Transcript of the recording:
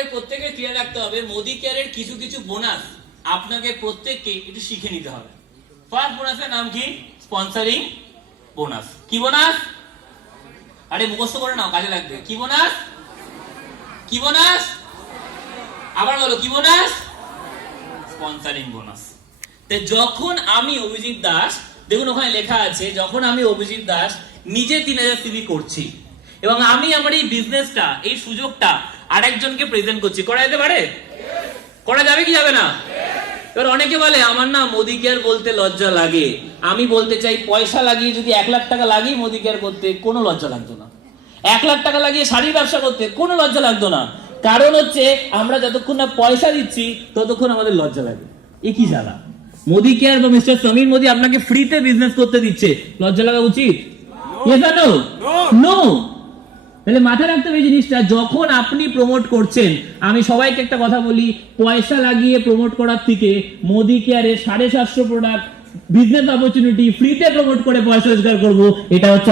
আপনাদের প্রত্যেককে ক্লিয়ার রাখতে হবে মোদি কেয়ারের কিছু কিছু বোনাস আপনাকে প্রত্যেককে একটু শিখে নিতে হবে। ফার্স্ট বোনাসের নাম কি? Sponsoring bonus. কি বোনাস? আরে মুখস্থ করে নাও, কাজে লাগবে। কি বোনাস? কি বোনাস? আবার বলো, কি বোনাস? Sponsoring bonus. যখন আমি অভিজিৎ দাস, দেখুন ওখানে লেখা আছে, যখন আমি অভিজিৎ দাস নিজে 3000 সিভি করছি এবং আমি আমার এই বিজনেসটা, এই সুযোগটা আরেকজনকে প্রেজেন্ট করছি, করা যেতে পারে? করা যাবে কি যাবে না? এবার অনেকে বলে আমার না মোদি কেয়ার বলতে লজ্জা লাগে। আমি বলতে চাই, পয়সা লাগিয়ে যদি 1 লাখ টাকা লাগিয়ে মোদি কেয়ার করতে কোনো লজ্জা লাগতো না। 1 লাখ টাকা লাগিয়ে শাড়ির ব্যবসা করতে কোনো লজ্জা লাগতো না। কারণ হচ্ছে আমরা যতক্ষণ না পয়সা দিচ্ছি ততক্ষণ আমাদের লজ্জা লাগে। এ কি জ্বালা? মোদি কেয়ার বা মিস্টার সমীর মোদি আপনাকে ফ্রিতে বিজনেস করতে দিচ্ছে, লজ্জা লাগা উচিত? নো। তাহলে মাথায় রাখতে হবে এই জিনিসটা, যখন আপনি প্রমোট করছেন, আমি সবাইকে একটা কথা বলি, পয়সা লাগিয়ে প্রমোট করার থেকে মোদি কেয়ারে 750 প্রোডাক্ট বিজনেস অপরচুনিটি ফ্রিতে প্রমোট করে পয়সা রোজগার করবো, এটা হচ্ছে